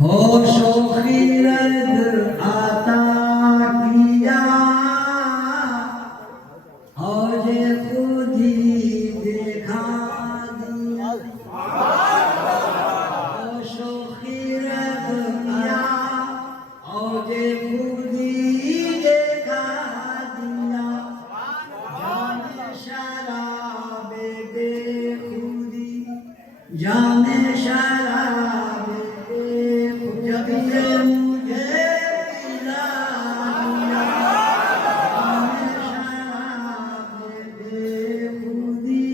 होशो खिरद आता किया और जे खुद ही देखा दिया। होशो खिरद किया और जे खुद ही देखा दिया। जाने शराबे बेखुदी, जाने शराबे बेखुदी, जब से मुझे पिला दिया। जाने शराबे बेखुदी,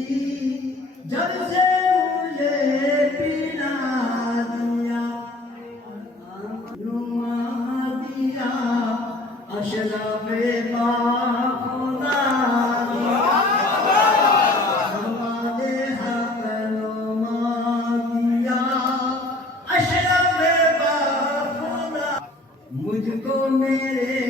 जब से मुझे पिला दिया। नुमा दिया अशरफे बाखुदा, मुझको मेरे